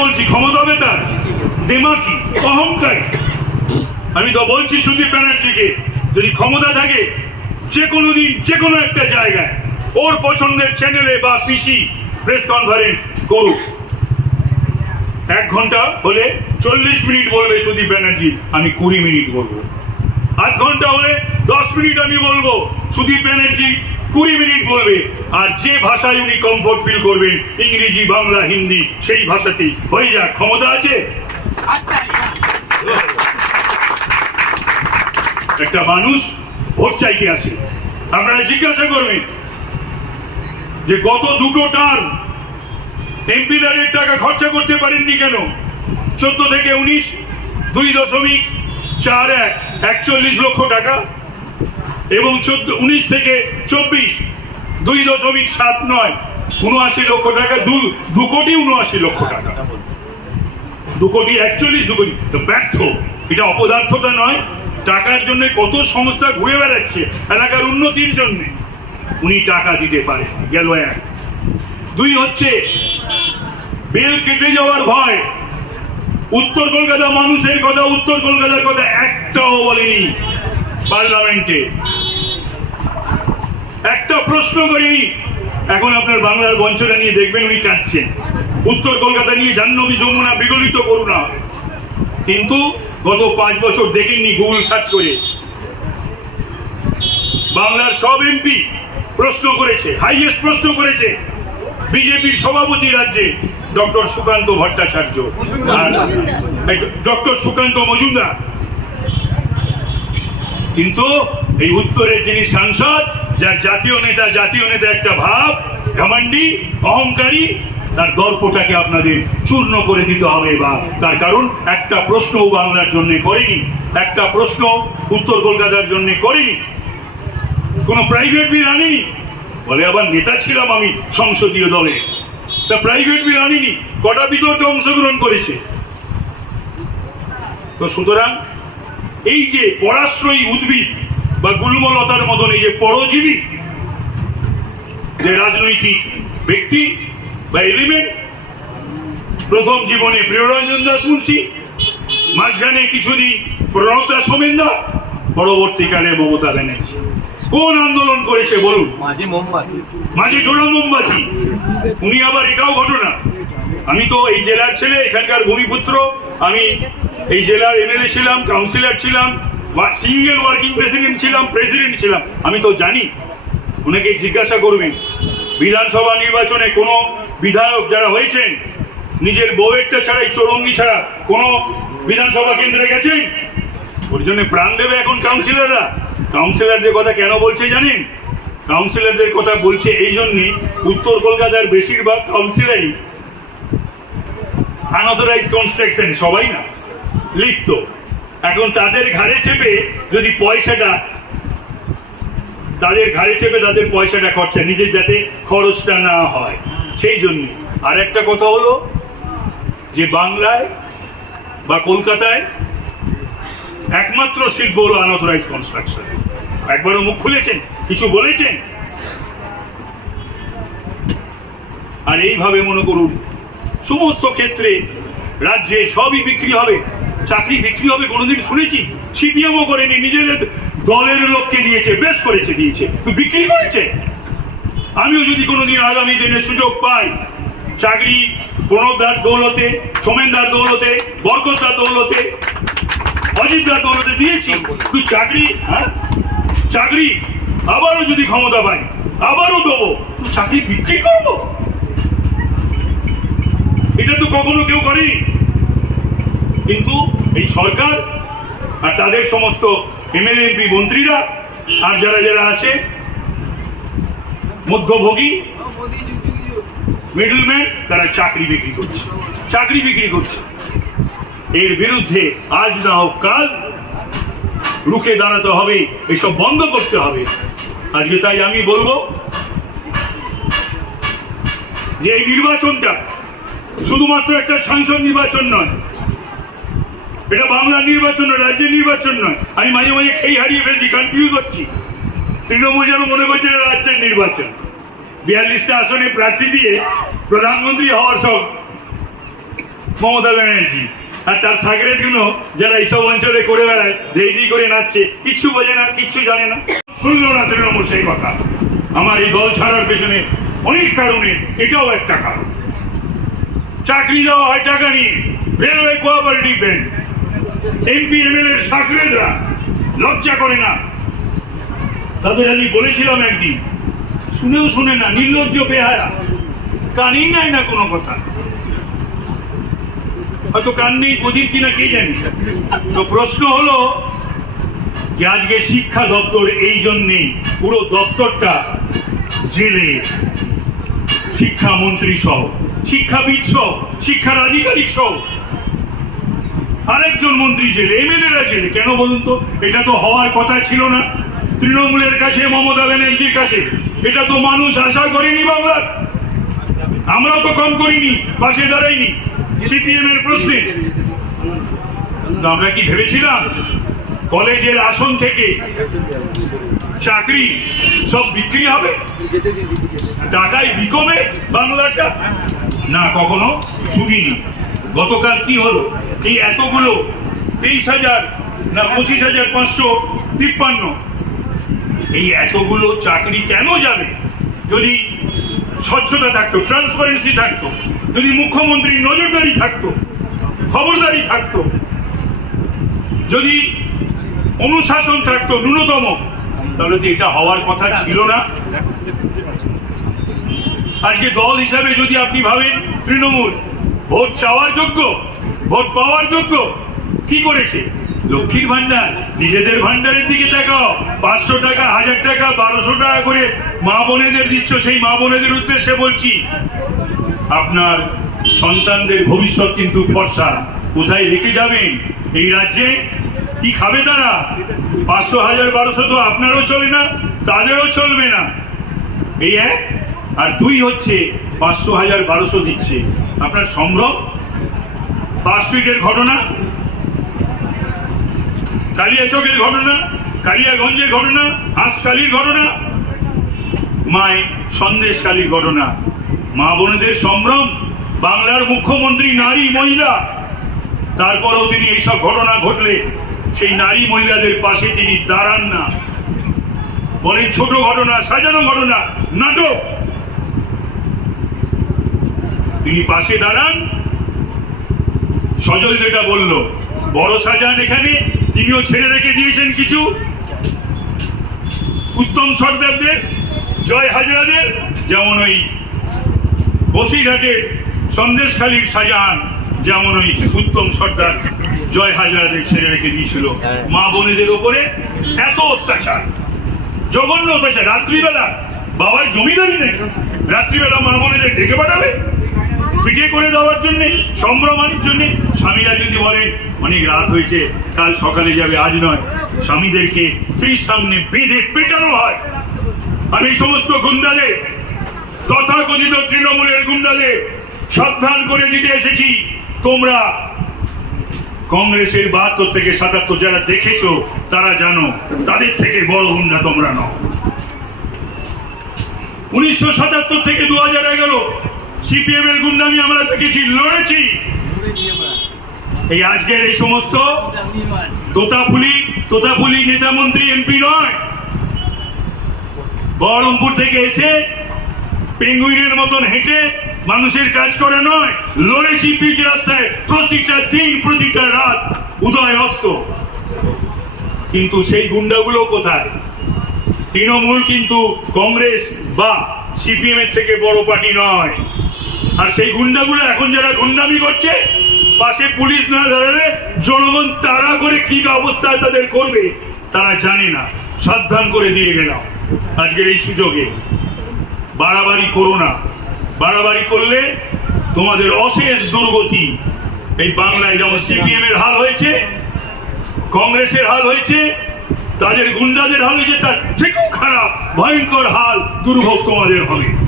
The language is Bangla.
বলছি, ক্ষমতা দেমাকি, অহংকারী। আমি তো বলছি সুদীপ ব্যানার্জিকে, যদি ক্ষমতা থাকে যে কোনো দিন যে কোনো একটা জায়গায়, ওর পছন্দের চ্যানেলে বা পিসি প্রেস কনফারেন্স করুক। এক ঘণ্টা হলে চল্লিশ মিনিট বলবে সুদীপ ব্যানার্জি, আমি কুড়ি মিনিট বলব। আধ ঘণ্টা হলে দশ মিনিট আমি বলব, সুদীপ ব্যানার্জি কুড়ি মিনিট বলবে, আর যে ভাষায় উনি কমফোর্ট ফিল করবেন, ইংরেজি, বাংলা, হিন্দি, সেই ভাষাতেই। হয়ে যাক, ক্ষমতা আছে? একটা মানুষ ভোট চাইতে আছে আপনারা জিজ্ঞাসা করবেন যে গত দুটো টার্ম এমপিলারের টাকা খরচা করতে পারেননি কেন? চোদ্দ থেকে উনিশ, দুই দশমিক চার এক, একচল্লিশ লক্ষ টাকা। এবং চোদ্দ, উনিশ থেকে চব্বিশ, দুই দশমিক সাত নয়, উনআশি লক্ষ টাকা, দু দু কোটি উনআশি লক্ষ টাকা। দু কোটি একচল্লিশ, দু কোটি ব্যর্থ। এটা অপদার্থতা নয়, টাকার জন্য কত সংস্থা ঘুরে বেড়াচ্ছে, এলাকার উন্নতির জন্য। উনি টাকা দিতে পারে, গেল এক। দুই হচ্ছে, বেল কেটে যাওয়ার ভয়। উত্তর কলকাতা মানুষের কথা, উত্তর কলকাতার কথা একটাও বলেনি। পার্লামেন্টে একটা প্রশ্ন করিনি এখন আপনার বাংলার বঞ্চনা নিয়ে দেখবেন উনি কাঁদছেন। উত্তর কলকাতা নিয়ে জাহ্নবী যমুনা বিগলিত করুণা কিন্তু গত পাঁচ বছর দেখেননি গুগল সার্চ করে। বাংলার সব এমপি প্রশ্ন করেছে হাইয়েস্ট প্রশ্ন করেছে। বিজেপির সভাপতি রাজ্যে ডক্টর সুকান্ত ভট্টাচার্য ডক্টর সুকান্ত মজুমদার। কিন্তু এই উত্তরের যিনি সাংসদ যার জাতীয় নেতা জাতীয় নেতা একটা ভাব, ঘামান্ডি, অহংকারী, তার দর্পটাকে আপনাদের চূর্ণ করে দিতে হবে বা তার কারণ, একটা প্রশ্নও বাংলার জন্য করেনি, একটা প্রশ্ন উত্তর কলকাতার জন্য করেনি। কোনো প্রাইভেট বিল আনেনি? বলে আবার নেতা ছিলাম আমি সংসদীয় দলে। তা প্রাইভেট বিল আনিনি, কটা বিতর্কে অংশগ্রহণ করেছে? তো সুতরাং, এই যে পরাশ্রয়ী উদ্ভিদ বা গুল্মলতার মতন এই যে পরজীবী যে রাজনৈতিক ব্যক্তি বা এলিমেন্ট প্রথম জীবনে প্রিয়রঞ্জন দাস মুন্সী মাঝখানে কিছুদিন প্রণতা সোমেন্দা পরবর্তীকালে মমতা ব্যানার্জি। কোন আন্দোলন করেছে বলুন? মাঝে মোমবাতি। মাঝে জোড়া মোমবাতি। উনি আবার এটাও ঘটনা। আমি তো এই জেলার ছেলে এখানকার ভূমিপুত্র। আমি এই জেলার এমএলএ ছিলাম কাউন্সিলর ছিলাম সিঙ্গেল ওয়ার্কিং প্রেসিডেন্ট ছিলাম প্রেসিডেন্ট ছিলাম। আমি তো জানি ওনাকে জিজ্ঞাসা করবেন। বিধানসভা নির্বাচনে কোনো বিধায়ক যারা হয়েছেন, নিজের বউয়েরটা ছাড়াই চৌরঙ্গি ছাড়া কোনো বিধানসভা কেন্দ্রে গেছেন? ওর জন্য প্রাণ দেবে এখন কাউন্সিলররা কাউন্সিলরদের কথা কেন বলছে জানেন? কাউন্সিলরদের কথা বলছে এই জন্যে উত্তর কলকাতার বেশিরভাগ কাউন্সিলরই আনঅথরাইজ কনস্ট্রাকশন সবাই না, লিপ্ত। এখন তাদের ঘাড়ে চেপে যদি পয়সাটা, তাদের ঘাড়ে চেপে তাদের পয়সাটা খরচা, নিজের যাতে খরচটা না হয়, সেই জন্যে। আর একটা কথা হলো যে বাংলায় বা কলকাতায় একমাত্র শিল্প হলো আনঅথরাইজ কনস্ট্রাকশন একবারও মুখ খুলেছেন? কিছু বলেছেন? আর এইভাবে মনে করুন, সমস্ত ক্ষেত্রে রাজ্যে সবই বিক্রি হবে। চাকরি বিক্রি হবে, কোনোদিন শুনেছি সিপিএমও করেনি, নিজেদের দলের লোককে দিয়েছে, বেশ করেছে, দিয়েছে। তো বিক্রি করেছে। আমিও যদি কোনোদিন আগামী দিনে সুযোগ পাই, চাকরি প্রণবদার দৌলতে, সোমেনদার দৌলতে, বরকতদার দৌলতে, অজিতদার দৌলতে দিয়েছি তুই চাকরি হ্যাঁ? চাকরি আবারও যদি ক্ষমতা পাই, আবারও দেবো। চাকরি বিক্রি করব? এটা তো কখনো কেউ করেনি। কিন্তু এই সরকার আর তাদের সমস্ত এমএলএ এমপি মন্ত্রীরা আর যারা যারা আছে, মধ্যভোগী মিডলম্যান তারা চাকরি বিক্রি করছে। চাকরি বিক্রি করছে। এর বিরুদ্ধে আজ না হোক কাল রুখে দাঁড়াতে হবে, এসব বন্ধ করতে হবে। আজকে তাই আমি বলব যে এই নির্বাচনটা শুধুমাত্র একটা সাংসদ নির্বাচন নয় এটা বাংলার নির্বাচন নয়, রাজ্যের নির্বাচন নয়। আমি মাঝে মাঝে খেয়ে হারিয়ে ফেলছি কনফিউজ হচ্ছি। তৃণমূল যেন মনে করছে এটা রাজ্যের নির্বাচন। বিয়াল্লিশটা আসনে প্রার্থী দিয়ে প্রধানমন্ত্রী হওয়ার সব মমতা ব্যানার্জি। আর তার সাগরেদগুলো যারা এইসব অঞ্চলে করে বেড়ায় ধেই করে নাচছে, কিচ্ছু বোঝে না, কিচ্ছু জানে না। শুনলো না তৃণমূল সেই কথা। আমার এই দল ছাড়ার পেছনে অনেক কারণে, এটাও একটা কারণ। চাকরি দেওয়া হয় টাকা নিয়ে, railway cooperative bank. MP, MLA, সাকরেদরা লজ্জা করে না। তাদের আমি বলেছিলাম একদিন, শুনেও শুনে না, নির্লজ্জ বেহায়া। কানেই নেয় না কোনো কথা। হয়তো কান নেই, প্রদীপ কিনা কে জানি? তো প্রশ্ন হলো যে আজকে শিক্ষা দপ্তর এই জন্যে পুরো দপ্তরটা জেলে। শিক্ষামন্ত্রী সহ, শিক্ষাবিদ সহ, শিক্ষার আধিকারিক সহ। আরেকজন মন্ত্রী জেলে, এমএলএরা জেলে, কেন বলুন তো? এটা তো হওয়ার কথা ছিল না। তৃণমূলের কাছে, মমতা ব্যানার্জির কাছে। এটা তো মানুষ আশা করেনি বাংলার। আমরাও তো কম করিনি, পাশে দাঁড়াইনি। সিপিএম এর প্রশ্নে আমরা কি ভেবেছিলাম? কলেজের আসন থেকে চাকরি সব বিক্রি হবে? টাকায় বিকবে বাংলাটা? না, কখনো শুনিনি। গতকাল কি হলো? এই এতগুলো তেইশ হাজার না পঁচিশ হাজার পাঁচশো তিপ্পান্ন। এই এতগুলো চাকরি কেন যাবে? যদি স্বচ্ছতা থাকতো ট্রান্সপারেন্সি থাকতো, যদি মুখ্যমন্ত্রীর নজরদারি থাকতো, খবরদারি থাকতো, যদি অনুশাসন থাকতো ন্যূনতম, তাহলে তো এটা হওয়ার কথা ছিল না। আজকে দল হিসাবে যদি আপনি ভাবেন, তৃণমূল ভোট চাওয়ার যোগ্য, ভোট পাওয়ার যোগ্য। কি করেছে? লক্ষ্মীর ভান্ডার নিজেদের ভান্ডারের দিকে তাকাও। পাঁচশো টাকা, হাজার টাকা, বারোশো টাকা করে মা বোনেদের দিচ্ছ, সেই মা বোনেদের উদ্দেশ্যে বলছি, আপনার সন্তানদের ভবিষ্যৎ কিন্তু ফর্সা। কোথায় রেখে যাবেন? এই রাজ্যে? কি খাবে তারা? পাঁচশো, হাজার, বারোশো তো আপনারও চলে না, তাদেরও চলবে না। এই এক আর দুই হচ্ছে পাঁচশো, হাজার, বারোশো দিচ্ছে। আপনার সম্ভ্রম পাঁচফিটের ঘটনা কালিয়া কালিয়াচকের ঘটনা, কালিয়াগঞ্জের ঘটনা হাঁসকালির ঘটনা মায় সন্দেশকালীর ঘটনা। মা বোনেদের সম্ভ্রম, বাংলার মুখ্যমন্ত্রী নারী, মহিলা। তারপরেও তিনি এইসব ঘটনা ঘটলে সেই নারী, মহিলাদের পাশে তিনি দাঁড়ান না। বলেন, ছোট ঘটনা, সাজানো ঘটনা, নাটক। তিনি পাশে দাঁড়ান। সজল যেটা বলল বড় সাজান এখানে তিনিও ছেড়ে রেখে দিয়েছেন কিছু। উত্তম সর্দারদের জয় হাজরাদের। যেমন ওই বসিরহাটের সন্দেশখালীর শাহজাহান যেমন ওই উত্তম সর্দার জয় হাজরাদের ছেড়ে রেখে দিয়েছিল। মা বোনেদের ওপরে এত অত্যাচার জঘন্য অত্যাচার। রাত্রিবেলা বাবার জমিদারি নেই রাত্রিবেলা মা বোনেদের ডেকে পাঠাবে। পিঠে করে দেওয়ার জন্য, সম্ভ্রমানির জন্য স্বামীরা যদি বলেন, অনেক রাত হয়েছে, কাল সকালে যাবে, আজ নয়। স্বামীদেরকে স্ত্রীর সামনে বেঁধে পেটানো হয়। আমি সমস্ত গুন্ডাদের, তথাকথিত তৃণমূলের গুন্ডাদের সাবধান করে দিতে এসেছি। তোমরা কংগ্রেসের বাহাত্তর থেকে সাতাত্তর যারা দেখেছ, তারা জানো, তাদের থেকে বড় গুন্ডা তোমরা নও। উনিশশো সাতাত্তর থেকে দু হাজার এগারো সিপিএম এর গুন্ডামি আমরা দেখেছি লড়েছি। এই আজকের এই সমস্ত তোতাপুলি তোতাপুলি নেতা মন্ত্রী এমপি নয়। বহরমপুর থেকে এসে পেঙ্গুইনের মতন হেঁটে মানুষের কাজ করে নয়। লড়েছি পিচ রাস্তায় প্রতিটা দিন প্রতিটা রাত উদয় অস্ত। কিন্তু সেই গুন্ডাগুলো কোথায়? তৃণমূল কিন্তু কংগ্রেস বা সিপিএম এর থেকে বড় পার্টি নয়। আর সেই গুন্ডাগুলো এখন যারা গুন্ডামি করছে, পাশে পুলিশ না দাঁড়ালে জনগণ তারা করে কি অবস্থায় তাদের করবে, তারা জানে না। সাবধান করে দিয়ে গেলাম। আজকের এই সুযোগে বাড়াবাড়ি করো না। বাড়াবাড়ি করলে তোমাদের অশেষ দুর্গতি। এই বাংলায় যেমন সিপিএম এর হাল হয়েছে, কংগ্রেসের হাল হয়েছে, তাদের গুন্ডাদের হাল হয়েছে, তার থেকেও খারাপ, ভয়ঙ্কর হাল দুর্ভোগ তোমাদের হবে।